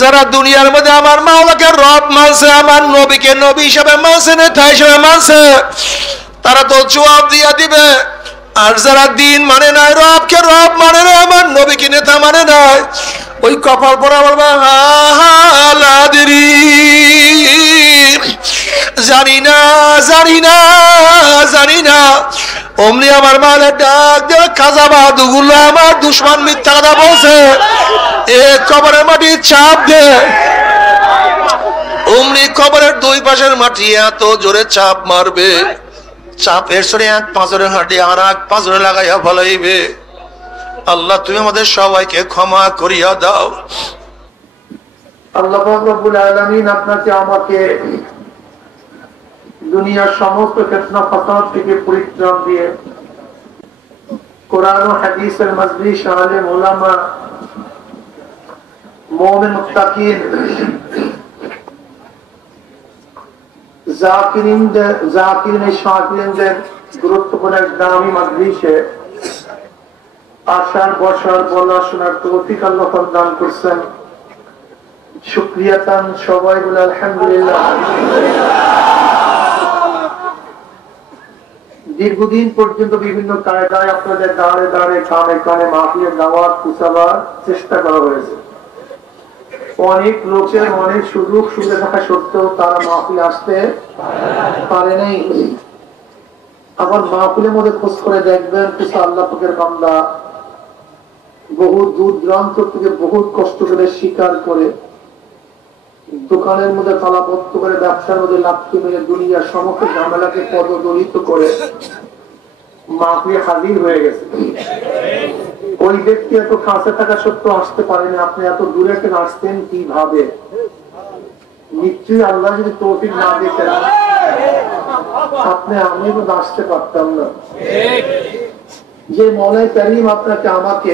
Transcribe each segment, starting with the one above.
যারা দুনিয়ার মধ্যে আমার মাওলাকে রব মানছে, আমার নবীকে নবী হিসেবে মানছে, নেতা হিসেবে মানছে, তারা তো জবাব দিয়া দিবে। আর যারা দিন মানে নাই, রবকে রব মানে নাই, আমার নবীকে নেতা মানে নাই, ওই কপাল পরা বলবা হালাদিরি, জানি না জানি না জানি না। অমনি আমার মালে ডাক দিয়ে খাজা বাহাদুর আমার দুশ্মন মিথ্যা কথা বলছে, এ কবরের মাটি চাপ দে। অমনি কবরের দুই পাশের মাটি এত জোরে চাপ মারবে, চাপের সরে এক পাঁচরে হাঁটি আর এক পাঁচরে লাগাইয়া ফলাইবে। আল্লাহ তুমি আমাদের সবাইকে ক্ষমা করিয়া দাও। আল্লাহ পাক রব্বুল আলামিন আপনাকে আমাকে দুনিয়ার সমস্ত ফিতনা ফাসাদ থেকে পরিত্রাণ দিয়ে কোরআন ও হাদিসের মজলিস, আলেম ওলামা, মুমিন মুত্তাকিন, জাকিরিন শাকিরিনদের গুরুত্বপূর্ণ এক দামি মজলিসে আসার, বসার, বলা, শোনার তৌফিক আল্লাহ দান করছেন। শুকরিয়া তান সবাই বলে আলহামদুলিল্লাহ। দীর্ঘদিন পর্যন্ত বিভিন্ন কায়দায় আপনাদের দাঁড়ে দাঁড়ে কানে কানে মাহফিলের দাওয়াত পৌঁছাবার চেষ্টা করা হয়েছে। অনেক লোকের অনেক সুযোগ সুবিধা থাকা সত্ত্বেও তারা মাহফিলে আসতে পারে নাই। আবার মাহফিলের মধ্যে খোঁজ করে দেখবেন কিছু আল্লাহ পাকের বান্দা বহু দূর দূরান্ত থেকে বহুত কষ্ট করে স্বীকার করে দোকানের মধ্যে তালাবদ্ধ করে ব্যবসার মধ্যে লাফতে মেরে দুনিয়ার সমস্ত ঝামেলাকে পদদলিত করে মাহফিলে হাজির হয়ে গেছে। ওই ব্যক্তি এত কাছে থাকা সত্ত্বেও আসতে পারেনি, আপনি এত দূরে থেকে আসতেন কিভাবে? নিশ্চয়ই আল্লাহ যদি তৌফিক না দিতেন আপনি আমি তো আসতে পারতাম না। যে মওলাই কারীম আপনাকে আমাকে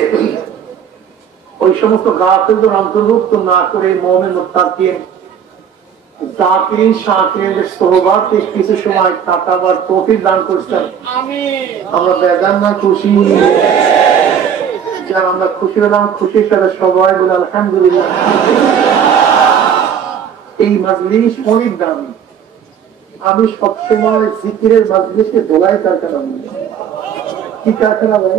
ওই সমস্ত গাফিলদের অন্তর্ভুক্ত না করে মুমিন মুত্তাকিন, জাকিরিন শাকিরিনদের সোহবতে কিছু সময় কাটাবার তৌফিক দান করছেন। আমরা বেজান না খুশি? যারা আমরা খুশি হলাম, খুশির সাথে সবাই বলে আলহামদুলিল্লাহ। এই মাজলিস অনেক দামি। আমি সবসময় জিকিরের মাজলিসকে দোলাই কারখানা বলি। কি কারখানা ভাই?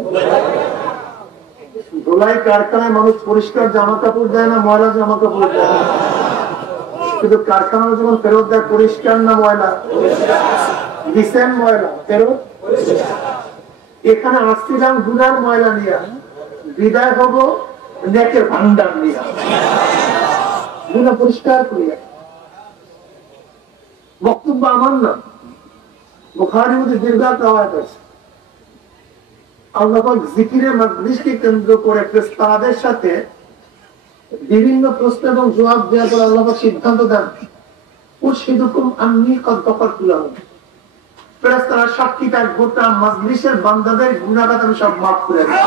দোলাই কারখানায় মানুষ পরিষ্কার জামা কাপড় দেয় না, ময়লা জামা কাপড় দেয় না, কিন্তু কারখানা যখন ফেরত দেয় পরিষ্কার না ময়লা? দিচ্ছেন ময়লা ফেরত। এখানে আসছিলাম গুনার ময়লা নিয়ে, বিদায় হবো নেকের ভান্ডার নিয়ে, গুনাহ পরিষ্কার করিয়া। বক্তব্য আমার না, বুখারীর মধ্যে দীর্ঘাত রাওয়ায়াত আছে। আল্লাহ পাক জিকিরের মাজলিসকে কেন্দ্র করে ফেরেশতাদের সাথে বিভিন্ন প্রশ্ন এবং জবাব দেওয়ার পর আল্লাহ পাক সিদ্ধান্ত দেন, উশহিদুকুম আন্নী ক্বাদ গফারতু লাহুম। ফেরেশতারা সাক্ষী দেয় গোটা মাজলিসের বান্দাদের গুনাহ আমি সব মাফ করে দিই।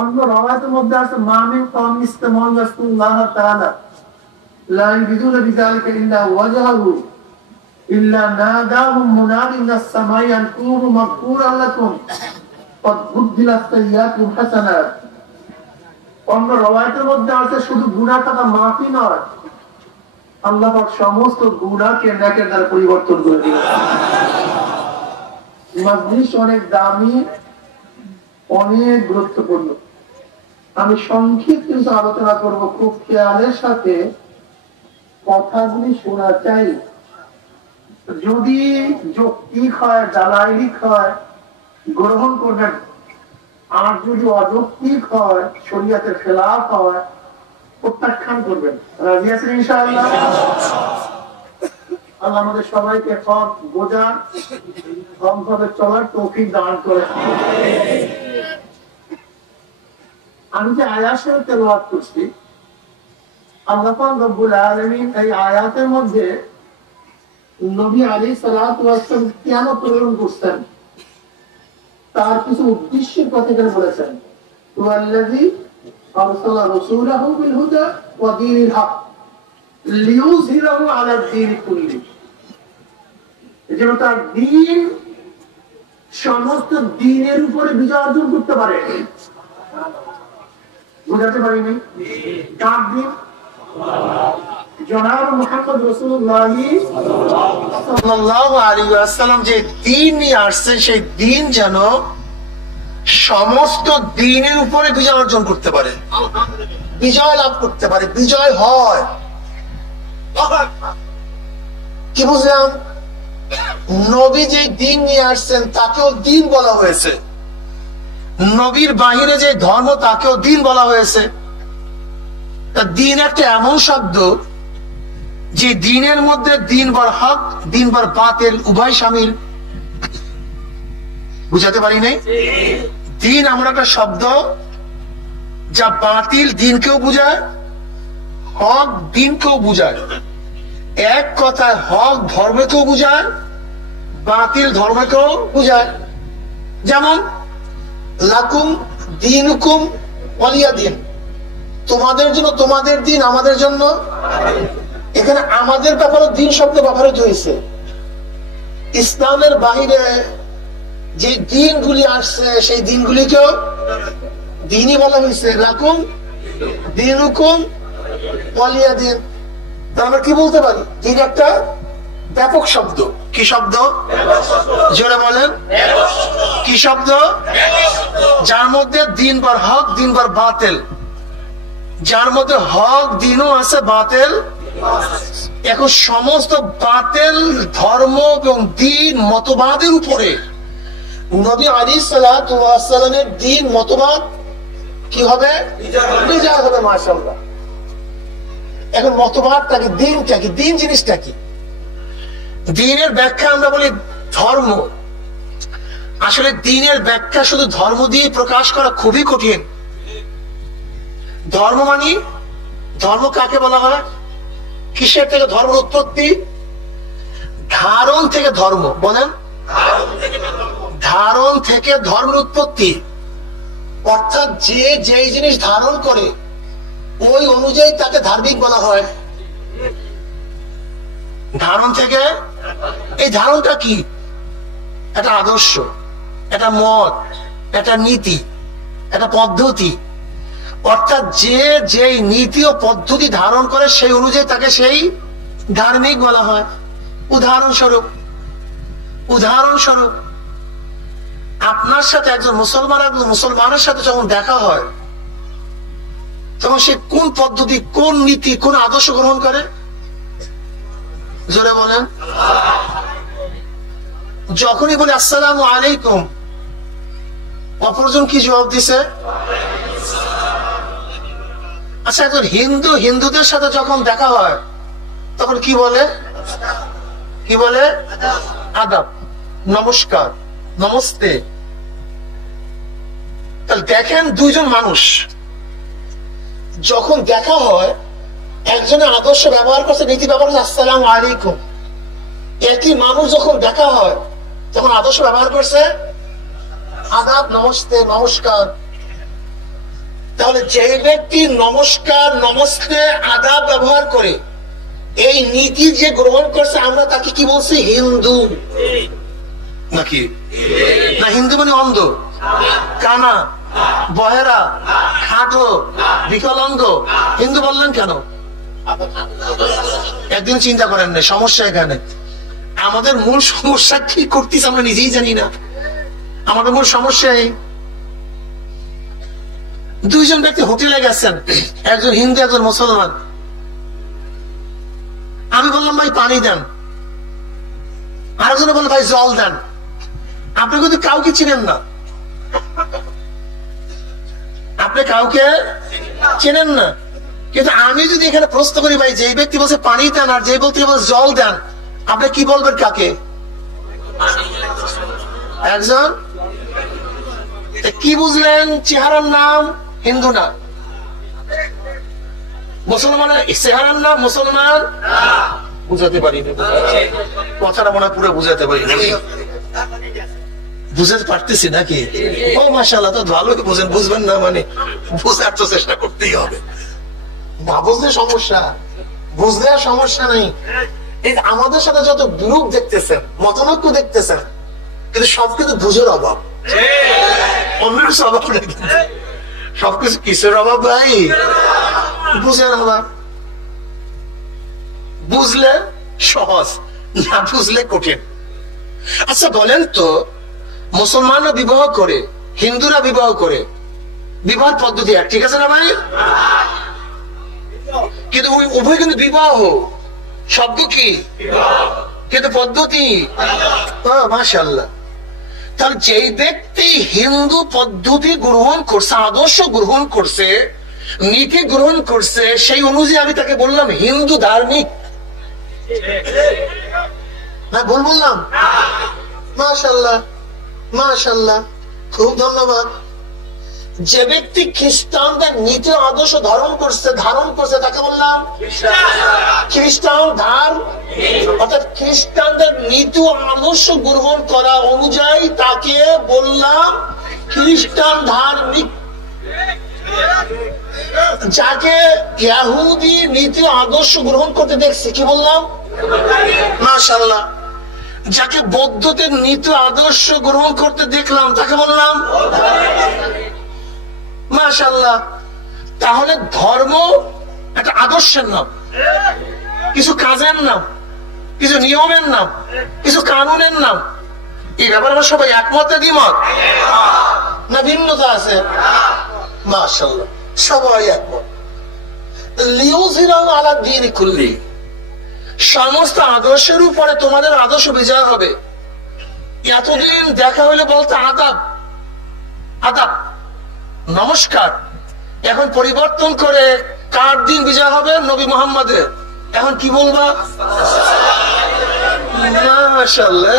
অন্য রাওয়ায়াতের মধ্যে আছে মা মিন কওমিন ইসতামাউ রাসূলুল্লাহ তাআলা লা ইয়াবিদুনা বিযালিকা ইল্লা ওয়াজহাহু ইল্লা নাদাহুম মুনাদিন মিনাস সামাই আন কুনু মাগফুরান লাকুম ক্বাদ বুদ্দিলাত সাইয়্যাতুহুম হাসানাত। অন্য রাওয়ায়াতের মধ্যে আছে শুধু গুনাহ কাটা মাফি নয়, আল্লাহ পাক সমস্ত গুনাহকে নেকের দ্বারা পরিবর্তন করে দিবেন। মাজলিস অনেক দামি, অনেক গুরুত্বপূর্ণ। আমি সংক্ষিপ্ত কিছু আলোচনা করব, খুব খেয়ালের সাথে কথাগুলি শোনা চাই। যদি যৌক্তিক হয়, দালাইলিক হয় গ্রহণ করবেন, আর যদি অযৌক্তিক হয়, শরীয়তের খেলাফ হয়, প্রত্যাখ্যান করবেন। রাজি আছেন ইনশাআল্লাহ? আল্লাহ আমাদের সবাইকে হক বোঝার, হকভাবে চলার তৌফিক দান করেন। আমি যে আয়াতের তেলাওয়াত করছি, আল্লাহ পাক রব্বুল আলামিন এই আয়াতের মধ্যে নবী আলাইহিস সালাতু ওয়াস সালাম কেন প্রেরণ করছেন তার কিছু উদ্দেশ্যের কথা এখানে বলেছেন। ওয়াল্লাযী আরসালা রাসূলাহু বিল হুদা ওয়া দীনিল হক লিইয়ুযহিরাহু আলা দ্বীনি কুল্লি। যেন তার দ্বীন সমস্ত দ্বীনের উপরে বিজয় অর্জন করতে পারে। বুঝাতে পারিনি? কার দিন? জনাব মুহাম্মদ রাসূলুল্লাহ সাল্লাল্লাহু আলাইহি ওয়াসাল্লাম যে দ্বীন নিয়ে আসছেন, সেই দ্বীন যেন সমস্ত দ্বীনের উপরে বিজয় অর্জন করতে পারে, বিজয় লাভ করতে পারে, বিজয় হয়। কি বুঝলাম? নবী যে দ্বীন নিয়ে আসছেন তাকেও দ্বীন বলা হয়েছে, নবীর বাহিরে যে ধর্ম তাকেও দ্বীন বলা হয়েছে। দ্বীন একটা এমন শব্দ যে দ্বীনের মধ্যে দিন বার হক, দিন বার বাতিল উভয় শামিল। বুঝাতে পারি নাই? দ্বীন এমন একটা শব্দ যা বাতিল দিনকেও বুঝায়, হক দিনকেও বুঝায়। এক কথায় হক ধর্মকেও বুঝায়, বাতিল ধর্মকেও বুঝায়। যেমন লাকুম দীনুকুম ওয়ালিয়া দিন, তোমাদের জন্য তোমাদের দিন, আমাদের জন্য। এখানে আমাদের ব্যাপারে দিন শব্দ ব্যবহৃত হয়েছে। ইসলামের বাহিরে যে দিনগুলি আসছে সেই দিনগুলিকেও দিনই বলা হয়েছে। লাকুম দীনুকুম ওয়ালিয়া দিন। আমরা কি বলতে পারি? দিন একটা ব্যাপক শব্দ। কি শব্দ? জোরে বলেন। কি শব্দ? যার মধ্যে দিন বার হক, দিন বার বাতিল, যার মধ্যে হক দিনও আছে, বাতিল। এখন সমস্ত বাতিল ধর্ম এবং দিন মতবাদের উপরে নবী আলাইহিস সালাতু ওয়াস সালামের দিন মতবাদ কি হবে? বিজয় হবে। মাশাআল্লাহ। এখন মতবাদটা কি, দিনটা কি, দিন জিনিসটা কি? দিনের ব্যাখ্যা আমরা বলি ধর্ম। আসলে দিনের ব্যাখ্যা শুধু ধর্ম দিয়ে প্রকাশ করা খুবই কঠিন। ধর্ম মানে, ধর্ম কাকে বলা হয়? কিসের থেকে ধর্মের উৎপত্তি? ধারণ থেকে ধর্ম। বলেন, ধারণ থেকে ধর্মের উৎপত্তি। অর্থাৎ যে যেই জিনিস ধারণ করে ওই অনুযায়ী তাকে ধার্মিক বলা হয়। ধারণ থেকে। এই ধারণটা কি? একটা আদর্শ, একটা মত, একটা নীতি, একটা পদ্ধতি। অর্থাৎ যে যেই নীতি ও পদ্ধতি ধারণ করে সেই অনুযায়ী তাকে সেই ধার্মিক বলা হয়। উদাহরণস্বরূপ আপনার সাথে একজন মুসলমানের সাথে যখন দেখা হয় তখন সে কোন পদ্ধতি, কোন নীতি, কোন আদর্শ গ্রহণ করে? জোরে বলেন। যখনই বলে আসসালামু আলাইকুম, অপরজন কি জবাব দিছে? আচ্ছা, একজন হিন্দুদের সাথে যখন দেখা হয় তখন কি বলে? কি বলে? আদাব, নমস্কার, নমস্তে। তাহলে দেখেন, দুইজন মানুষ যখন দেখা হয়, একজনের আদর্শ ব্যবহার করছে, নীতি ব্যবহার করছে আসসালামু আলাইকুম। একই মানুষ যখন দেখা হয় তখন আদর্শ ব্যবহার করছে আদাব, নমস্তে, নমস্কার। তাহলে যে ব্যক্তি নমস্কার, নমস্তে, আদাব ব্যবহার করে এই নীতি যে গ্রহণ করছে, আমরা তাকে কি বলছি? হিন্দু। নাকি না? হিন্দু মানে অন্ধ, কানা, বহেরা, খাটো, বিকলাঙ্গ। হিন্দু বললেন কেন? একদিন চিন্তা করেন না। সমস্যা এখানে, আমাদের মূল সমস্যা কি করতেছি আমরা নিজেই জানি না। আমাদের মূল সমস্যা এই, দুইজন ব্যক্তি হোটেলে গেছেন, একজন হিন্দু, একজন মুসলমান। আমি বললাম ভাই পানি দেন, আরেকজনে বলল ভাই জল দেন। আপনি কিন্তু কাউকে চিনেন না, আপনি কাউকে চেনেন না। কিন্তু আমি যদি এখানে প্রশ্ন করি, ভাই যে ব্যক্তি বলছে পানি দেন আর যে ব্যক্তি বলছে জল দেন, আপনি কি বলবেন কাকে? একজন। কি বুঝলেন? চেহারার নাম হিন্দু না, মুসলমানের চেহারার নাম মুসলমান। বুঝাতে পারিনি কথাটা, মনে হয় পুরো বুঝাতে পারিনি। বুঝাতে পারতেছি নাকি? ও মাশাআল্লাহ, তো ভালো বুঝেন। বুঝবেন না মানে বুঝার তো চেষ্টা করতেই হবে। না বুঝলে সমস্যা, বুঝলে আর সমস্যা নেই। এই আমাদের সাথে যত বিরূপ দেখতেছেন, মতানৈক্য দেখতেছেন, কিন্তু সব কিন্তু বুঝের অভাব, অন্য স্বভাব নেই। সবকিছু কিসের অভাব ভাই? বুঝেন আবার, বুঝলে সহজ, না বুঝলে কঠিন। আচ্ছা বলেন তো, মুসলমানরা বিবাহ করে, হিন্দুরা বিবাহ করে, বিবাহ পদ্ধতি এক, ঠিক আছে না ভাই? কিন্তু উভয় কিন্তু বিবাহ, শব্দ কি কিন্তু পদ্ধতি। মাশাআল্লাহ। তাহলে যেই ব্যক্তি হিন্দু পদ্ধতি গ্রহণ করছে, আদর্শ গ্রহণ করছে, নীতি গ্রহণ করছে, সেই অনুযায়ী আমি তাকে বললাম হিন্দু ধার্মিক। না ভুল বললাম? মাশাআল্লাহ মাশাআল্লাহ, খুব ধন্যবাদ। যে ব্যক্তি খ্রিস্টানদের নীতি আদর্শ ধারণ করছে তাকে বললাম খ্রিস্টান অর্থাৎ খ্রিস্টানদের নীতি আদর্শ গ্রহণ করা অনুযায়ী তাকে বললাম খ্রিস্টান ধার্মিক। যাকে ইহুদি নীতি আদর্শ গ্রহণ করতে দেখছি কি বললাম? মাশাআল্লাহ। যাকে বৌদ্ধদের নীতি আদর্শ গ্রহণ করতে দেখলাম তাকে বললাম মাশাআল্লাহ। তাহলে ধর্ম একটা আদর্শের নাম, কিছু কাজের নাম, কিছু নিয়মের নাম, কিছু কানুনের নাম। এই ব্যাপারে আমরা সবাই একমতে দ্বিমত না ভিন্নতা আছে? মাশাআল্লাহ, সবাই একমত। লিউযিরাহু আলা দীনি কুল্লি, সমস্ত আদর্শের উপরে তোমাদের আদর্শ বিজয় হবে। এতদিন দেখা হইলে বলতে আদাব আদাব নমস্কার, এখন পরিবর্তন করে কার দিন বিজয় হবে? নবী মুহাম্মাদের। এখন কি বলবা? মাশাআল্লাহ,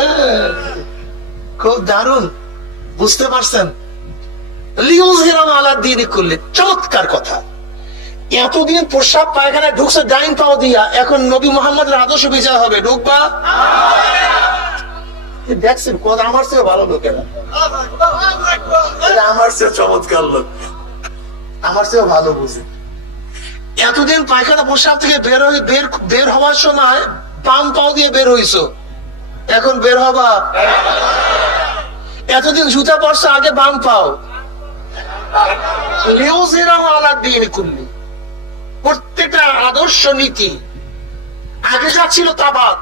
খুব দারুণ, বুঝতে পারছেন? লিউযিরাহু আলা দীনি কুল্লি, চমৎকার কথা। এতদিন প্রসাব পায়খানায় ঢুকছে ডাইন পাও দিয়া, এখন নবী মুহাম্মাদের আদর্শ বিজয় হবে, ঢুকবা? দেখছেন কত আমার চেয়ে ভালো লোকেরা, আমার চেয়ে চমৎকার লোক, আমার চেয়ে ভালো বুঝে। এতদিন পায়খানা প্রসাব থেকে বের হওয়ার সময় বাম পাও দিয়ে বের হইছো, এখন বের হবা? এতদিন জুতা পরছো, আগে বাম পাও। লিউযিরাহু আলা দীনি কুল্লি, প্রত্যেকটা আদর্শ নীতি আগে যা ছিল তা বাদ।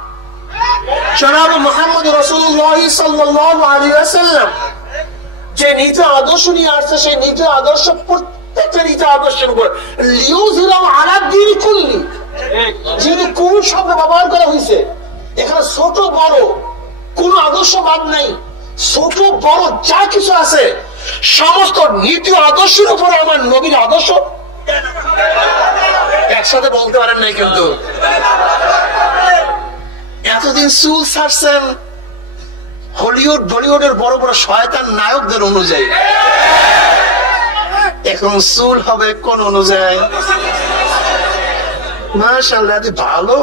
জনাব মুহাম্মদ রাসূলুল্লাহ সাল্লাল্লাহু আলাইহি ওয়াসাল্লাম যে নীতি আদর্শ নিয়ে আসছে, সেই নীতি আদর্শ প্রত্যেকটা নীতি আদর্শের উপর লিউযিরাহু আলা দীনি কুল্লি, যেহেতু কোন শব্দ ব্যবহার করা হয়েছে এখানে, ছোট বড় কোন আদর্শ বাদ নাই। ছোট বড় যা কিছু আছে সমস্ত নীতি আদর্শের উপরে আমার নবীর আদর্শ। একসাথে বলতে পারেন নাই কিন্তু। এতদিন চুল ছাড়ছেন হলিউড বলিউডের বড় বড় শয়তান নায়কদের অনুযায়ী, এখন চুল হবে কোন অনুযায়ী? মাশাআল্লাহ, ভালো।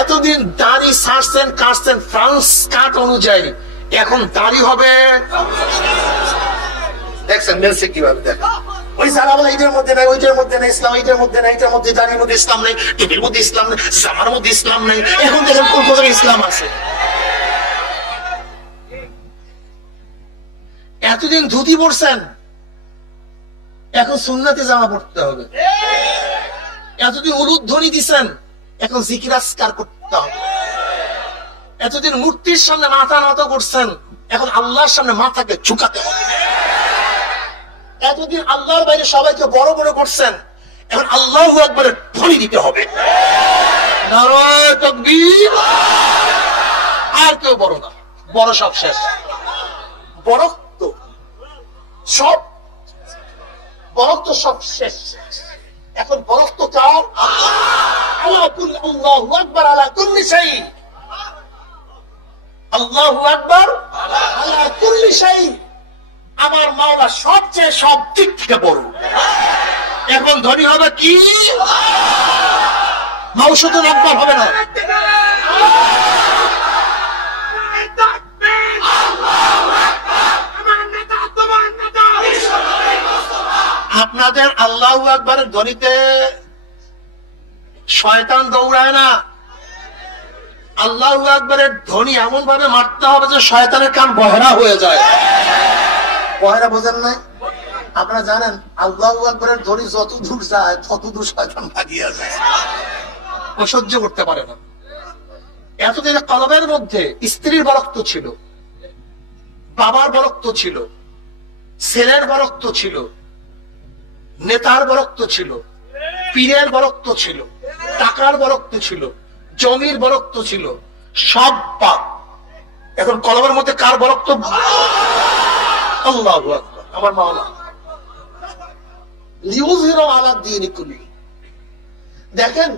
এতদিন দাড়ি ছাড়ছেন কাটছেন ফ্রান্স কাট অনুযায়ী, এখন দাড়ি হবে দেখছেন মেলছে কিভাবে? দেখ ওই যারা বলে এইটার মধ্যে নাই, ওইটার মধ্যে নাই ইসলাম, এইটার মধ্যে নাই, এইটার মধ্যে দাড়ির মধ্যে ইসলাম নেই, টিভির মধ্যে ইসলাম নেই, জামার মধ্যে ইসলাম নেই, এখন দেখেন কোন কোন ইসলাম আছে। এতদিন ধুতি পরছেন, এখন সুন্নতে জামা পড়তে হবে। এতদিন উলুধ্বনি দিচ্ছেন, এখন জিকির আজকার করতে হবে। এতদিন মূর্তির সামনে মাথা নত করছেন, এখন আল্লাহর সামনে মাথাকে ঝুঁকাতে হবে। এতদিন আল্লাহর বাইরে সবাইকে বড় বড় করছেন, এখন আল্লাহু আকবারের ধ্বনি দিতে হবে। নারায়ে তাকবীর। আর কেউ বড় না, বড় সব শেষ। বড়ত্ব সব, বড়ত্ব সব শেষ। এখন বড়ত্ব কার? আল্লাহু আকবার আলা কুল্লি শাই। আল্লাহু আকবার আলা কুল্লি শাই। আমার মাওলা সবচেয়ে সব দিক থেকে বড়। এখন ধনী হবে কি? মাউসুদুল আকবার হবে না। আপনাদের আল্লাহু আকবারের ধ্বনিতে শয়তান দৌড়ায় না। আল্লাহু আকবারের ধ্বনি এমন ভাবে মারতে হবে যে শয়তানের কান বহেরা হয়ে যায়। বহেরা বোঝেন নাই? আপনারা জানেন আল্লাহু আকবারের ধ্বনি যত দূর যায় তত দূর শয়তান ভাগিয়া যায়, ও সহ্য করতে পারে না। এতদিন কলবের মধ্যে স্ত্রীর বরক্ত ছিল, বাবার বরক্ত ছিল, ছেলের বরক্ত ছিল, নেতার বরক্ত ছিল, পীরের বরক্ত ছিল, টাকার বরক্ত ছিল, জমির বরক্ত ছিল, সব পাপ। এখন কলবের মধ্যে কার বরক্ত? আল্লাহু আকবার, আমার মাওলা। লিউযহিরা আলা দীনি কুল্লি। দেখেন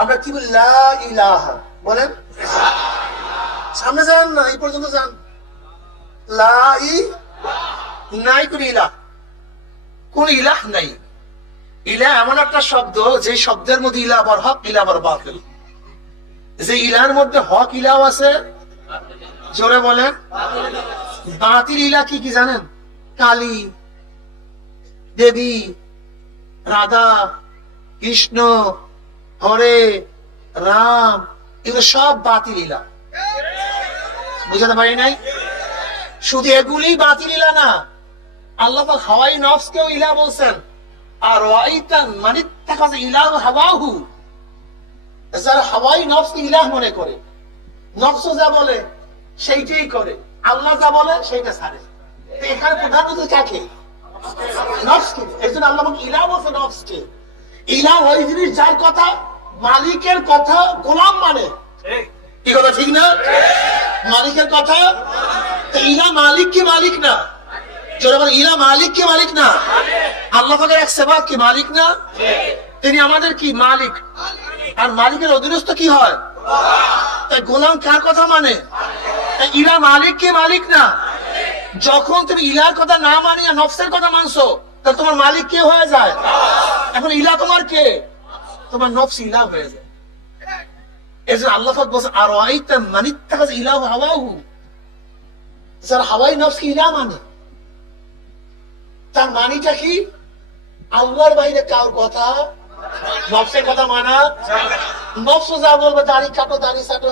আমরা কি বলি, লা ইলাহা বলেন, সামনে যান না, এই পর্যন্ত যান। লা নাই কোন ইলাহ, কোন ইলাহ নাই। ইলাহ এমন একটা শব্দ যে শব্দের মধ্যে ইলাহ আবার হক, ইলাহ আবার বাতিল। যে ইলাহের মধ্যে হক ইলাহ আছে, জোরে বলেন। বাতিল ইলাহ কি কি জানেন? কালী, দেবী, রাধা, কৃষ্ণ, হরে, রাম, এগুলো সব বাতিল ইলাহ। বুঝাতে পারি নাই? শুধু এগুলি বাতিল ইলাহ না, আল্লাহ পাক হাওয়াই নফসকেও ইলাহ বলছেন। আর রাআইতান মানিত্তাখাযা ইলাহু হাওয়াহু, যারা হাওয়াই নফসকে ইলাহ মনে করে, নফস যা বলে সেইটাই করে, আল্লাহ যা বলে সেইটা ছাড়ে। এখানে প্রধানত কাকে? নফসকে। এই জন্য আল্লাহ পাক ইলাহ বলছে নফসকে। ইলাহ ওই জিনিস যার কথা মালিকের কথা গোলাম মানে। কি কথা ঠিক না? মালিকের কথা। ইলাহ মালিক কি মালিক না? ইলাহ মালিক কি মালিক না? আল্লাহ পাকের এক সেবক কি মালিক না? তিনি আমাদের কি মালিক। আর মালিকের অধীনস্থ কি হয়? তাই গোলাম কার কথা মানে? ইলাহ মালিক কি মালিক না? যখন তুমি ইলার কথা না মানিয়া নফসের কথা মানছো, তাহলে তোমার মালিক কে হয়ে যায়? এখন ইলাহ তোমার কে? তোমার নফস ইলাহ হয়ে যায়। এজন্য আল্লাহ পাক বলেন, আর রাআইতান মানিত্তাখাযা ইলাহু হাওয়াহু, যারা হাওয়াই নফসকে ইলাহ মানে, তার মানিটা কি? আল্লাহর বাইরে কার কথা, নফসের কথা মানা। নফস যা বলবে, দাড়ি কাটো, দাড়ি কাটো,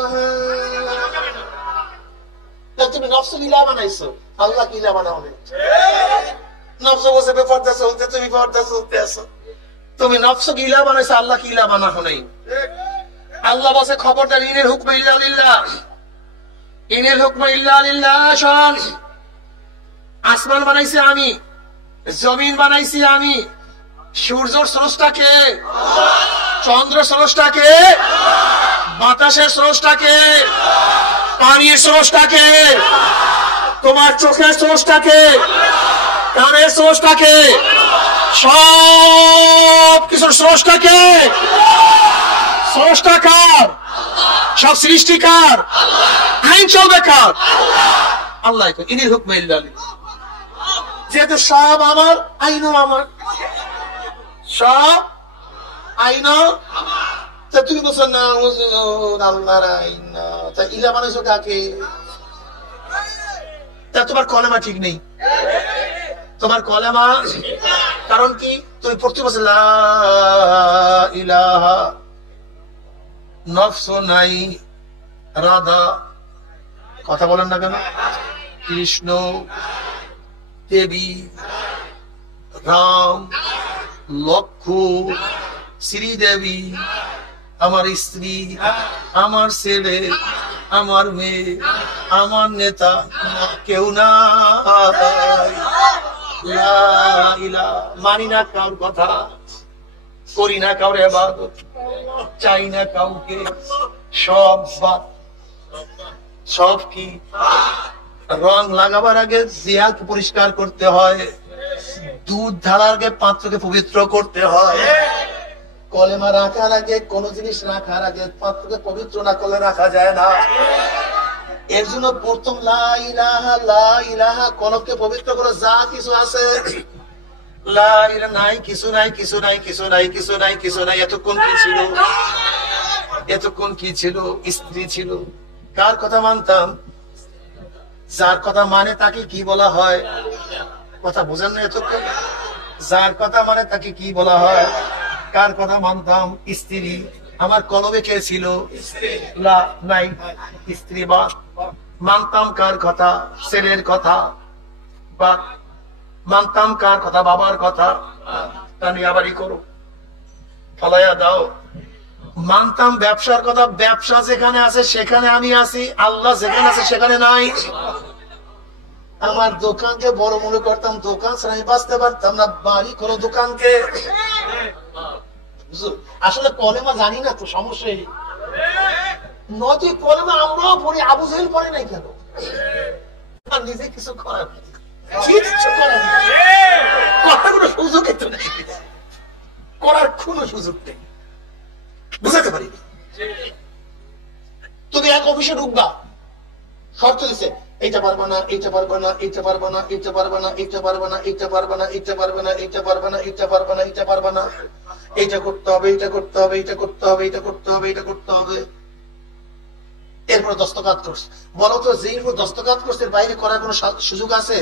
তুমি নফস ইলাহ বানাইছো, আল্লাহ কি ইলাহ বানাও নাই। নফস বসে বেপরদা চলতে, তুমি পর্দা চলতে আছো। তুমি নফস কি ইলাহ বানাইছো, আল্লাহ কি ইলাহ বানাও নাই। আল্লাহ বসে খবরদার, ইনিল হুকমে ইল্লা লিল্লাহ, ইনিল হুকমে ইল্লা লিল্লাহ। শোন, আসমান বানাইছি আমি, জমিন বানাইছি আমি, সূর্যের স্রষ্টাকে, চন্দ্র স্রষ্টাকে, বাতাসের স্রষ্টাকে, পানির স্রষ্টাকে, তোমার চোখের স্রষ্টাকে, কানের স্রষ্টাকে, সব কিছুর স্রষ্টাকে। স্রষ্টাকার, সব সৃষ্টিকার, আইন চলবে কার? আল্লাহ। ইনিল হুকমে ইল্লা লিল্লাহ। যেহেতু সব আমার, আইনও আমার, সব আইনও। তা তুমি বলছো না আল্লাহর আইন না, তা ইলাহ বানাইছো কাকে? তা তোমার কলেমা ঠিক নেই। তোমার কলেমা কারণ কি? তুমি পড়তে বলছো লা ইলাহা, নফস নাই, রাধা, কথা বলেন না কেন? কৃষ্ণ, দেবী, রাম, লক্ষ্মণ, শ্রীদেবী, আমার স্ত্রী, আমার ছেলে, আমার মেয়ে, আমার নেতা, কেউ না। মানি না কার কথা, করি না কাউরে ইবাদত, চাই না কাউকে, সব বাদ। সব কি? রং লাগাবার আগে জিয়াকে পরিষ্কার করতে হয়, দুধ ঢালার আগে পাত্রকে পবিত্র করতে হয়, কলেমা রাখার আগে, কোন জিনিস রাখার আগে পাত্রকে পবিত্র না করলে রাখা যায় না। এর জন্য প্রথম লা ইলাহা, লা ইলাহা, কলবকে পবিত্র করে যা কিছু আছে, লা ইলাহা নাই, কিছু নাই, কিছু নাই, কিছু নাই, কিছু নাই, কিছু নাই। এতক্ষণ কি ছিল? এতক্ষণ কি ছিল? স্ত্রী ছিল। কার কথা মানতাম? যার কথা মানে তাকে কি বলা হয়? কথা বুঝেন না এতক্ষণ? যার কথা মানে তাকে কি বলা হয়? কার কথা মানতাম? স্ত্রী। আমার কলবে কে ছিল? নাই, স্ত্রী বা মানতাম কার কথা? ছেলের কথা বা মানতাম কার কথা? বাবার কথা। তা নিয়ে আবারই করো, ফলাইয়া দাও। মানতাম ব্যবসার কথা, ব্যবসা যেখানে আছে সেখানে আমি আছি, আল্লাহ যেখানে আছে সেখানে নাই। আমার দোকানকে বড় মনে করতাম, দোকান ছাড়া আমি বাঁচতে পারতাম না, বাড়ি কোনো দোকানকে। আসলে কলেমা জানি না তো, সমস্যা এই নদী কলেমা আমরাও পড়ি, আবু জাহেল পড়ে নাই কেন? নিজে কিছু করার কোনো সুযোগই তো নেই, করার কোনো সুযোগ নেই, বুঝাতে পারিনি। তুমি এক অফিসে ঢুকবা, শর্ত দিছে এইটা পারবে না, এইটা পারবে না, এইটা পারবে না, এইটা পারবে না, এইটা পারবে না, এইটা পারবে না, এইটা পারবে না, এইটা পারবে না, এইটা পারবে না, এইটা পারবে না, এইটা করতে হবে, এইটা করতে হবে, এইটা করতে হবে, এইটা করতে হবে, এইটা করতে হবে। এরপর দস্তখত করছে। বলো তো, যে দস্তখত করছে বাইরে করার কোন সুযোগ আছে?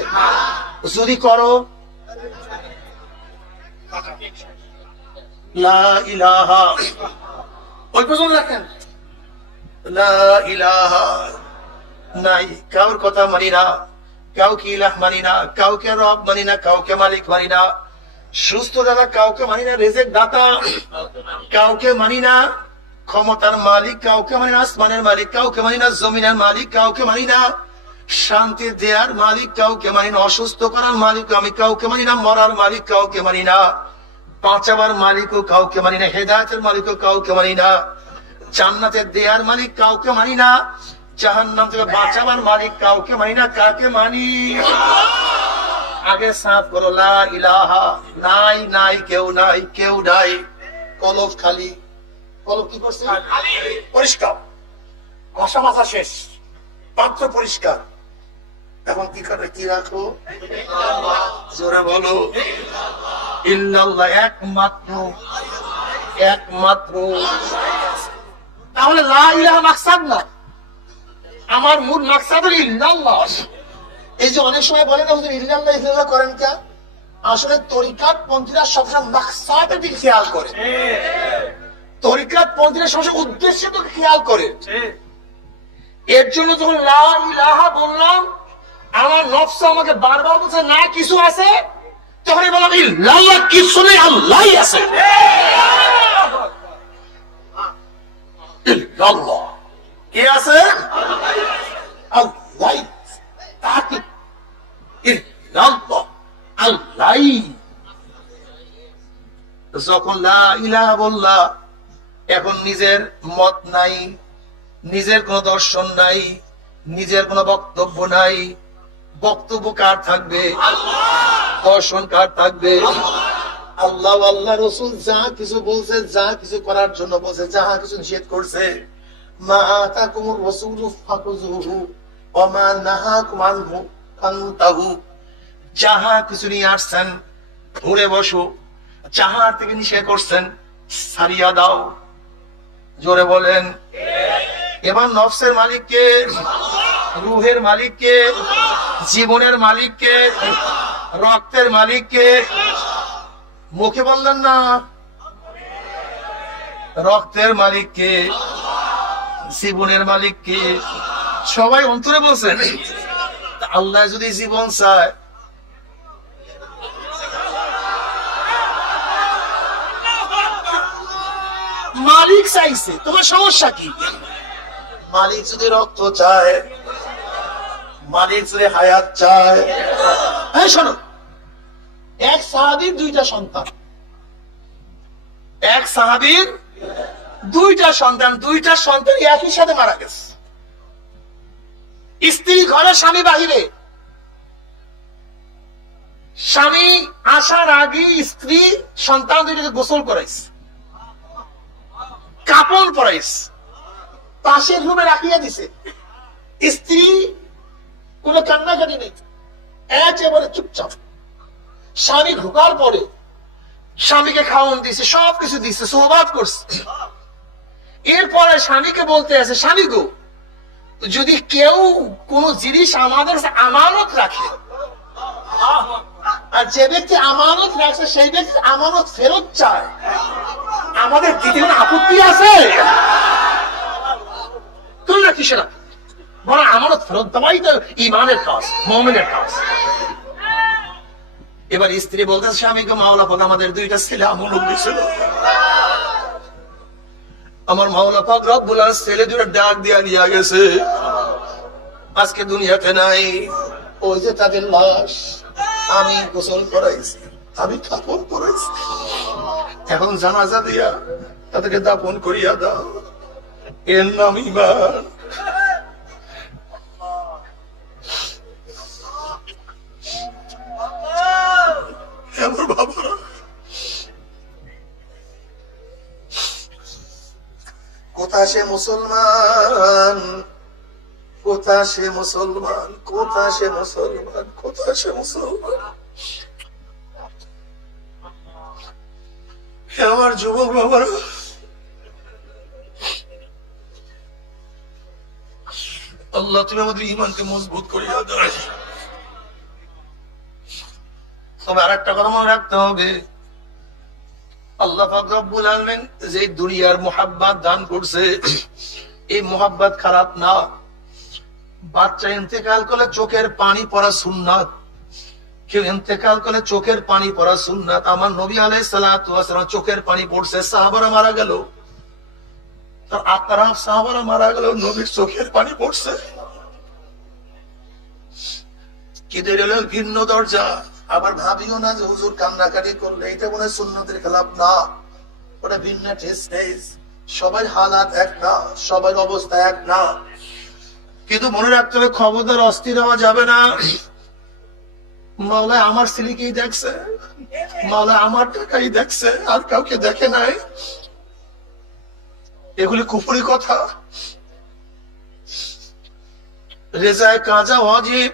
যদি করো লা ইলাহা, ওই পর্যন্ত লেখেন লা ইলাহা নাই, কাউর কথা মানি না, কাউকে ইলাহ মানি না, কাউকে রব মানি না, কাউকে মালিক মানি না, সুস্থ দাদা কাউকে মানি না, রেজেক দাতা কাউকে মানি না, ক্ষমতার মালিক কাউকে মানি না, আসমানের মালিক কাউকে মানি না, জমিনের মালিক কাউকে মানি না, শান্তি দেয়ার মালিক কাউকে মানি না, অসুস্থ করার মালিক আমি কাউকে মানি না, মরার মালিক কাউকে মানি না, বাঁচাবার মালিকও কাউকে মানি না, হেদায়েতের মালিকও কাউকে মানি না, জান্নাতের দেয়ার মালিক কাউকে মানি না, জাহান্নাম থেকে বাঁচাবার মালিক কাউকে মানি না। কাকে মানি? আগে সাফ করো, লা ইলাহা নাই, নাই কেউ নাই, কেউ নাই, কলব খালি। কলব কি করছে? পরিষ্কার, ঘষা মাজা শেষ, পাত্র পরিষ্কার। এখন কি করে? কি রাখো? জোরে বলো ইল্লাল্লাহ, একমাত্র, একমাত্র। তাহলে লা ইলাহা মাকসাদ না, আমার মূল মাকসাদ হলো ইল্লাল্লাহ। এই যে অনেক সময় বলে না হুজুর ইল্লাল্লাহ ইল্লাল্লাহ করেন কেন? আসলে তরিকাত পন্থীরা সবসময় মাকসাদের দিকে খেয়াল করে, তরিকাত পন্থীরা সবসময় উদ্দেশ্যের দিকে খেয়াল করে। এর জন্য যখন লা ইলাহা বললাম, আমার নফস আমাকে বারবার বলছে না কিছু আছে, তখনই বললাম ইল্লাল্লাহ কিছু নেই, আল্লাহই আছে। ইল্লাল্লাহ কে আছে? আল্লাহ। তাকে ইল্লাল্লাহ, আল্লাহ। যখন লা ইলাহা বললা, এখন নিজের মত নাই, নিজের কোন দর্শন নাই, নিজের কোন বক্তব্য নাই। বক্তব্য কার থাকবে? দর্শন কার থাকবে? আল্লাহ, আল্লাহ রসুল যা কিছু বলছে, যা কিছু করার জন্য বলছে, যা কিছু নিষেধ করছে, মা আতাকুমুর রাসূলু ফাখুযুহু ওয়া মা নাহাকুম আনহু ফান্তাহু। যাহা কিছু নিয়ে আসছেন ধরে বসো, যাহার থেকে নিষেধ করছেন ছাড়িয়া দাও। জোরে বলেন। এবার নফসের মালিককে, রুহের মালিককে, জীবনের মালিককে, রক্তের মালিককে। মুখে বললেন না, রক্তের মালিককে, জীবনের মালিককে, সবাই অন্তরে বলছেন। আল্লাহ যদি জীবন চায়, মালিক চাইছে, তোমার সমস্যা কি? মালিক যদি রক্ত চায়, মালিক যদি হায়াত চায়। হ্যাঁ শোনো, এক সাহাবীর দুইটা সন্তান, এক সাহাবীর দুইটা সন্তান, দুইটা সন্তান একই সাথে মারা গেছে। স্ত্রী ঘরে, স্বামী বাহিরে। স্বামী আসার আগে স্ত্রী সন্তান দুইটাকে গোসল করাইছে, কাপড় পরাইছে, পাশের রুমে রাখিয়া দিছে। স্ত্রী কোন কান্নাকাটি নেই, একেবারে চুপচাপ। স্বামী ঢোকার পরে স্বামীকে খাওয়ান দিছে, সবকিছু দিচ্ছে, সোহবাত করছে। এরপরে স্বামীকে বলতে আছে, স্বামী গো, যদি কেউ কোন জিনিস আমাদের আমানত রাখে, আর যে ব্যক্তি আমানত রাখছে সেই ব্যক্তি আমানত ফেরত চায়, আমাদের দিতে কোনো আপত্তি আছে? তোমরা কিসের বড় আমানত ফেরত দেওয়াই তো ইমানের কাজ, মুমিনের কাজ। এবার স্ত্রী বলতে স্বামীকে, মাওলা পাক আমাদের দুইটা ছেলে আমল দিয়েছিল, আমার মাওলা পাক রব্বুল আলামিন ছেলে দুটো ডাক দিয়া নিয়ে গেছে, আজকে দুনিয়াতে নাই। ওই যে তাদের লাশ আমি গোসল করাইছি, আমি কাপড় পরাইছি, এখন জানাজা দিয়া তাদেরকে দাফন করিয়া দাও, এর নাম ঈমান। আমার বাবারা, কোথা সে মুসলমান, কোথা সে মুসলমান, কোথা সে মুসলমান, কোথা সে মুসলমান। আমার যুবক বাবারা, আল্লাহ তুমি আমাদের ঈমানকে মজবুত করিয়া দাও। তবে আর একটা কথা মনে রাখতে হবে, আল্লাহ পাক রব্বুল আলামিন যে দুনিয়ার মুহাব্বত দান করছে, এই মুহাব্বত খারাপ না। বাচ্চা ইন্তেকাল করলে চোখের পানি পড়া সুন্নাত, কেউ ইন্তেকাল করলে চোখের পানি পড়া সুন্নাত। আমার নবী আলাইহিস সালাতু ওয়াস সালাম চোখের পানি পড়ছে, সাহাবারা মারা গেল, তার আতরাফ সাহাবারা মারা গেল, নবীর চোখের পানি পড়ছে। কিন্তু এটা হলো ভিন্ন দরজা। আবার ভাবিও না যে হুজুর কান্নাকাটি করলে এটা মনে হয় সুন্নতের খেলাফ, না, ওটা ভিন্ন স্টেজ। সবাই হালাত এক না, সবার অবস্থা এক না। কিন্তু মনে রাখতে হবে, খবরদার অস্থির হওয়া যাবে না। মাওলা আমার ছেলেকেই দেখছে, মাওলা আমার টাকাই দেখছে, আর কাউকে দেখে নাই, এগুলি কুফরি কথা। রেজায়ে কাজা ওয়াজিব।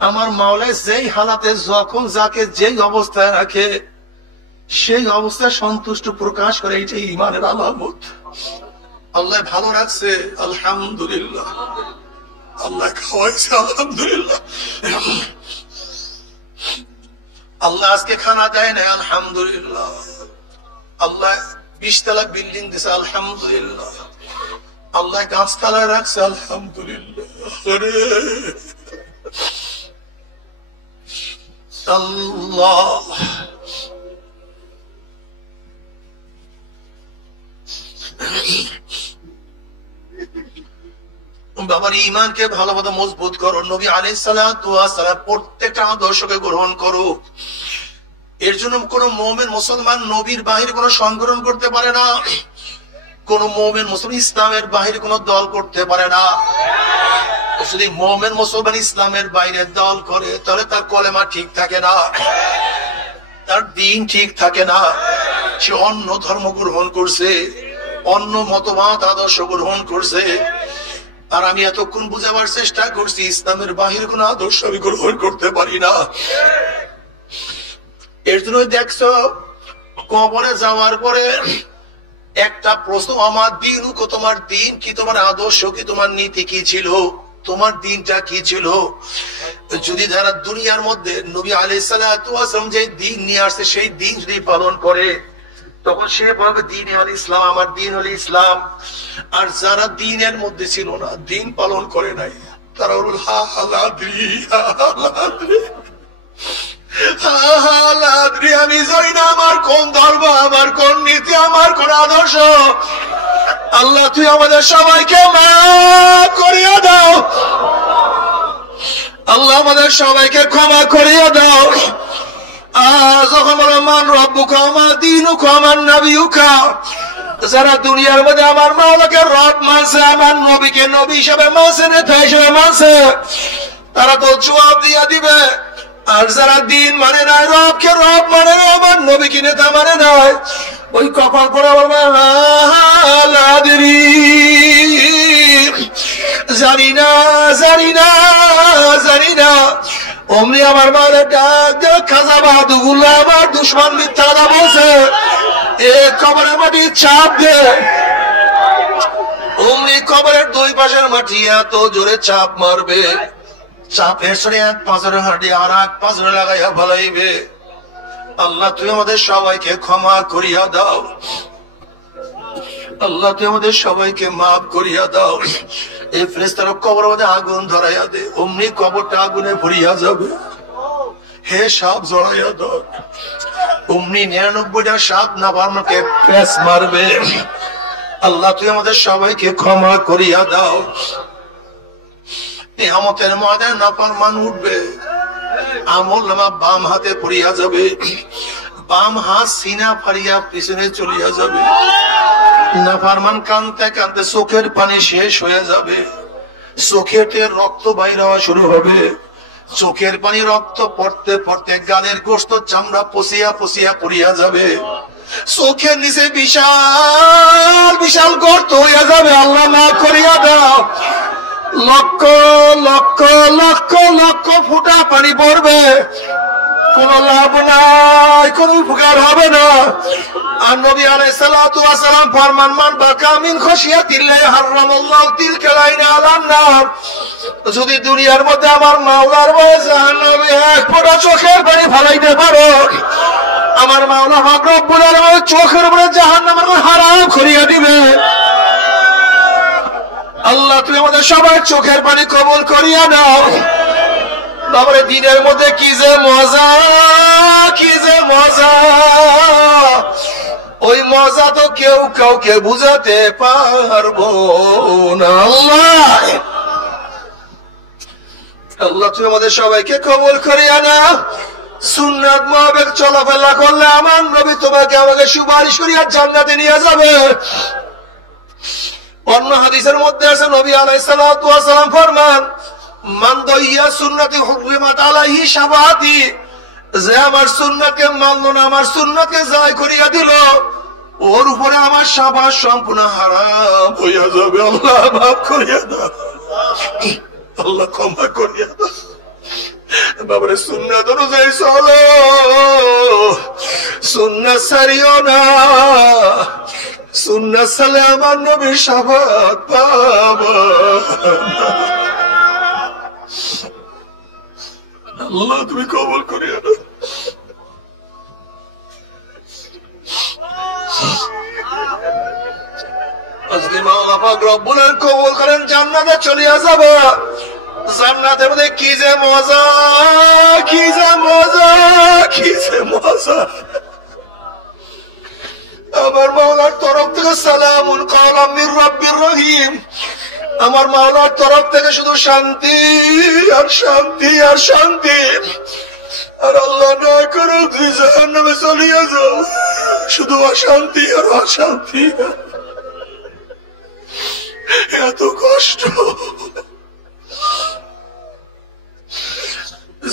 আমার মাওলায় যেই হালাতে যখন যাকে যেই অবস্থায় রাখে সেই অবস্থায় সন্তুষ্ট প্রকাশ করে, এইটাই ঈমানের আলামত। আল্লাহ ভালো রাখছে, আলহামদুলিল্লাহ। আল্লাহ খাওয়াইছে, আলহামদুলিল্লাহ। আল্লাহ আজকে খানা দেয় না, আলহামদুলিল্লাহ। আল্লাহ 20 তলা বিল্ডিং দিছে, আলহামদুলিল্লাহ। আল্লাহ গাছতলায় রাখছে, আলহামদুলিল্লাহ। আল্লাহ বাবার ঈমানকে ভালোভাবে মজবুত করো। নবী আলাইহিস সালাতু ওয়াস সালাম প্রত্যেকটা আদর্শকে গ্রহণ করো। এর জন্য কোন মুমিন মুসলমান নবীর বাহিরে কোন সংগঠন করতে পারে না, কোন মুমিন মুসলমান ইসলামের বাহিরে কোন দল করতে পারে না। যদি মুমিন মুসলমান ইসলামের বাইরে দল করে, তাহলে তার কলেমা ঠিক থাকে না, তার দ্বীন ঠিক থাকে না, সে অন্য ধর্ম গ্রহণ করছে, অন্য মতবাদ আদর্শ গ্রহণ করছে। আর আমি এতক্ষণ বুঝাবার চেষ্টা করছি, ইসলামের বাহিরে কোন আদর্শ আমি গ্রহণ করতে পারি না। এর জন্য দেখছো, কবরে যাওয়ার পরে একটা প্রশ্ন, আমার দিন কো, তোমার দিন কি, তোমার আদর্শ কি, তোমার নীতি কি ছিল, তোমার দিনটা কি ছিল। যদি যারা দুনিয়ার মধ্যে নবী আলাইহিস সালাতু ওয়াস সালাম যে দিন নিয়ে আসছে সেই দিন যদি পালন করে, তখন সে বলবে দিন হল ইসলাম, আমার দিন হল ইসলাম। আর যারা দিনের মধ্যে ছিল না, দিন পালন করে নাই, তারা বলল হা হালাদ্রি, হা হালাদ্রি, হা হালাদ্রি, আমি জানি না আমার কোন ধর্ম, আমার কোন নীতি, আমার কোন আদর্শ। আল্লাহ তুই আমাদের সবাইকে মাফ করিয়া দাও, আল্লাহ আমাদের সবাইকে ক্ষমা করিয়া দাও। যখন বলো মান রব্বুকা মা দীনুকা মান নাবিয়ুকা, যারা দুনিয়ার মধ্যে আমার মাওলাকে রব মানছে, আমার নবীকে নবী হিসেবে মানছে, নেতা হিসেবে মানছে, তারা তো জবাব দিয়া দিবে। আর যারা দিন মানে নাই, রবকে রব মানে নাই, আমার নবীকে নেতা মানে নাই, ওই কপাল পড়া বলবে জানি না, জানি না, জানি না। অমনি আমার মায়ের ডাক খাজা বাহাদুরুল্লাহ আমার দুশ্মন মিথ্যা কথা বলছে, এ কবরের মাটি চাপ দে। অমনি কবরের দুই পাশের মাটি এত জোরে চাপ মারবে, চাপের সরে এক পাঁচরে হাঁটি আর এক পাঁচরে লাগাইয়া ভালাইবে। আল্লাহ তুই আমাদের সবাইকে ক্ষমা করিয়া দাও, আল্লাহ তুই আমাদের সবাইকে মাফ করিয়া দাও। এই ফেরেশতারা কবরের মধ্যে আগুন ধরাইয়া দে, অমনি কবরটা আগুনে ভরিয়া যাবে। হে সাপ জড়াইয়া ধর। অমনি 99টা সাপ নাফরমানকে প্যাঁচ মারবে। আল্লাহ তুই আমাদের সবাইকে ক্ষমা করিয়া দাও। কিয়ামতের ময়দানে নাফরমান উঠবে, আমলনামা বাম হাতে পড়িয়া যাবে, বাম হাত সিনা ফাড়িয়া পিছনে চলিয়া যাবে। নাফরমান কাঁদতে কাঁদতে চোখের পানি শেষ হয়ে যাবে, চোখেতে রক্ত বাইর হওয়া শুরু হবে। চোখের পানি রক্ত পড়তে পড়তে গালের গোশত চামড়া পচিয়া পচিয়া পড়িয়া যাবে। চোখের নিচে বিশাল বিশাল গর্ত হইয়া যাবে। আল্লাহ মাফ করিয়া দাও। লক্ষ লক্ষ লক্ষ লক্ষ ফুটা পানি পড়বে, কোন লাভ নাই, কোন উপকার হবে না। আর নবী আলাইহিস সালাতু ওয়াস সালাম ফরমান, মান বাকা মিন খাশিয়াতিল্লাহি হারামাল্লাহু তিলকা লাইনা আলান নার। যদি দুনিয়ার মধ্যে আমার মাওলার ভয়ে জাহান্নামে এক ফোঁটা চোখের পানি ফেলাইতে পারো, আমার মাওলা পাক রব্বুল আলামিন চোখের উপরে জাহান্নামের হারাম করিয়া দিবে। আল্লাহ তুমি আমাদের সবার চোখের পানি কবুল করিয়া দাও। বাবারে দিনের মধ্যে কি যে মজা, কি যে মজা, ওই মজা তো কেউ কাউকে বুঝাতে পারবো না। আল্লাহ আল্লাহ তুমি আমাদের সবাইকে কবুল করিয়া নাও। সুন্নাত মোতাবেক চলাফেরা করলে আমার নবী তোমাকে আমাকে সুপারিশ করিয়া জান্নাতে নিয়ে যাবে। অন্য হাদিসের মধ্যে আছে নবী আলাইহিস সালাতু ওয়াস সালাম ফরমান, মান দাইয়া সুন্নতি হুররিমাত আলাইহি শাফাআতি, যে আমার সুন্নাতকে মানলো না, আমার সুন্নাতকে জায় করিয়া দিল, ওর উপরে আমার শাফাআত সম্পূর্ণ হারাম হইয়া যাবে। আল্লাহ মাফ করিয়া দাও, আল্লাহ ক্ষমা করিয়া দাও। বাবারে সুন্নাত অনুযায়ী চলো, সুন্নাত ছাড়িও না। সুন্নাত ছাড়লে আমার নবীর শাফাআত পাবা। আল্লাহ তুমি কবুল করিয়া দাও। আজকে মাওলা পাক রব্বুল আলামিন কবুল করেন, জান্নাতে চলিয়া যাবে। জান্নাতের মধ্যে কি যে মজা, কি যে মজা, কি যে মজা। আমার মাওলার তরফ থেকে সালামুন কাওলাম মির রাব্বির রহিম, আমার মাওলার তরফ থেকে শুধু শান্তি আর শান্তি আর শান্তি। আর আল্লাহ না করো তুই জাহান্নামে চলিয়া যাও, শুধু অশান্তি আর অশান্তি। এত কষ্ট।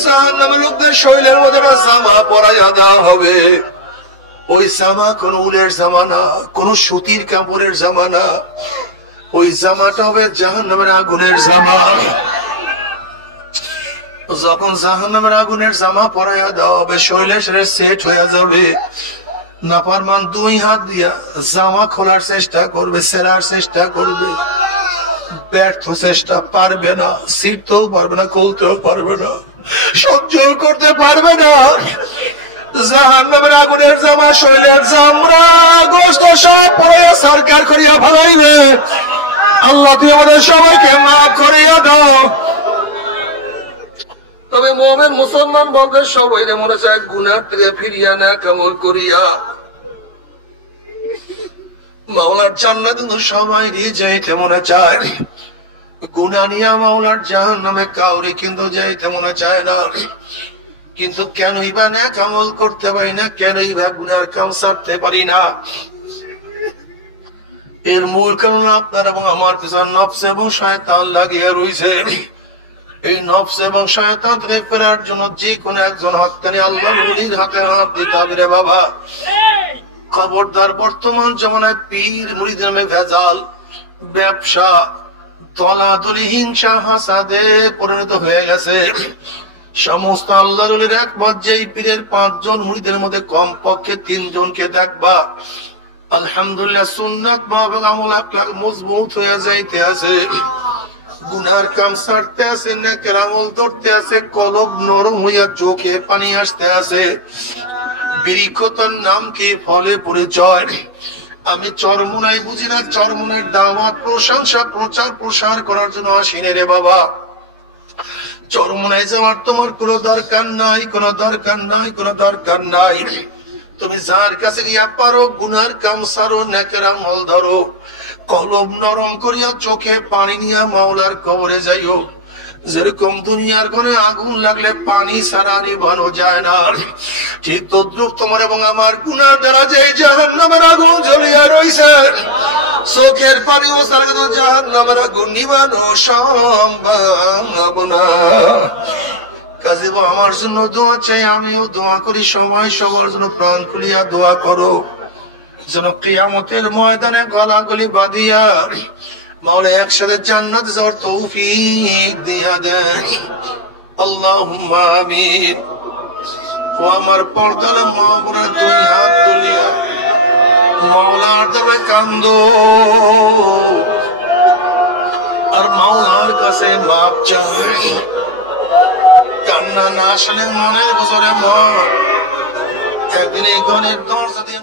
জাহান্নামের লোকদের শরীরের মধ্যে জামা পরাইয়া দেওয়া হবে। ওই জামা কোন উলের জামা না, কোন সুতির কাপড়ের জামা না, ওই জামাটা হবে জাহান্নামের আগুনের জামা। যখন জাহান্নামের আগুনের জামা পরাইয়া দেওয়া হবে, শরীরের সাথে সেট হয়ে যাবে। নাফরমান দুই হাত দিয়া জামা খোলার চেষ্টা করবে, সেরার চেষ্টা করবে, ব্যর্থ চেষ্টা, পারবে না, ছিঁড়তেও পারবে না, খুলতেও পারবে না, সহ্য করতে পারবে না। জাহান্নামের আগুনের জামা শরীরের চামড়া গোশত সব পরাইয়া সরকার করিয়া ফেলাইবে। আল্লাহ তুই আমাদের সবাইকে মাফ করিয়া দাও। তবে মুমিন মুসলমান বলতে সবাই মনে চায় গুনাহ থেকে ফিরিয়া না কামল করিয়া মাওলার জান্নাত সবাই যাইতে মনে চায়। গুনাহ নিয়া মাওলার জাহান্নামে কাউরে কিন্তু যাইতে মনে চায় না। কিন্তু কেনই বা না কামল করতে পারি না, কেনই বা গুনার কাম ছাড়তে পারি না? এর মূল কারণ আপনার এবং আমার পিছনে নফস এবং শয়তান লাগিয়ে রয়েছে। এই নফস এবং শয়তান থেকে ফেরার জন্য যে কোনো একজন হত্যানি আল্লাহ নবীর হাতে হাত দিতে হবে রে বাবা। খবরদার, বর্তমান জমানায় পীর মুরিদের নামে ভেজাল, ব্যবসা, দলাদলি, হিংসা, হাসাদে পরিণত হয়ে গেছে। সমস্ত আল্লাহর একমত যে পীরের 5 জন মুরিদের মধ্যে কমপক্ষে 3 জনকে দেখবা আলহামদুলিল্লাহ সুন্নাত এবং আমল আকলাক মজবুত হয়ে যাইতে আছে, গুনার কাম ছাড়তে আছে, নেকের আমল ধরতে আছে, কলব নরম হইয়া চোখে পানি আসতে আছে। বৃক্ষতার নাম কি, ফলে পরিচয়। আমি চরমুনাই বুঝি না, চরমুনের দাওয়াত, প্রশংসা, প্রচার প্রসার করার জন্য আসিনি রে বাবা। চরমনায় যাওয়ার তোমার কোনো দরকার নাই, কোনো দরকার নাই, কোনো দরকার নাই। তুমি যার কাছে গিয়া পারো গুনার কাম সারো, নেকের আমল ধরো, কলম নরম করিয়া চোখে পানি নিয়া মাওলার কবরে যাইও। যেরকম দুনিয়ার ঘরে আগুন লাগলে পানি ছাড়া নিভানো যায় না, ঠিক তদ্রুপ তোমার এবং আমার গুনার দ্বারা যে জাহান্নামের আগুন জ্বলিয়া রইছে, চোখের পানিও ছাড়া কিন্তু জাহান্নামের আগুন নিভানো সম্ভব না। কাজে আমার জন্য দোয়া চাই, আমিও দোয়া করি, সবাই সবার জন্য প্রাণ খুলিয়া দোয়া করো, যেন কিয়ামতের ময়দানে গলাগলি বাঁধিয়া মাওলা একসাথে জান্নাত যাওয়ার তৌফিক দিয়া দেন। আল্লাহুম্মা আমিন। ও আমার পর্দার মা বোনেরা, দুই হাত তুলিয়া মাওলার দরবারে কান্দো আর মাওলার কাছে মাপ চাই। কান্না না আসলে মনের বছরে মন একদিন এই গণের দরজা দিয়ে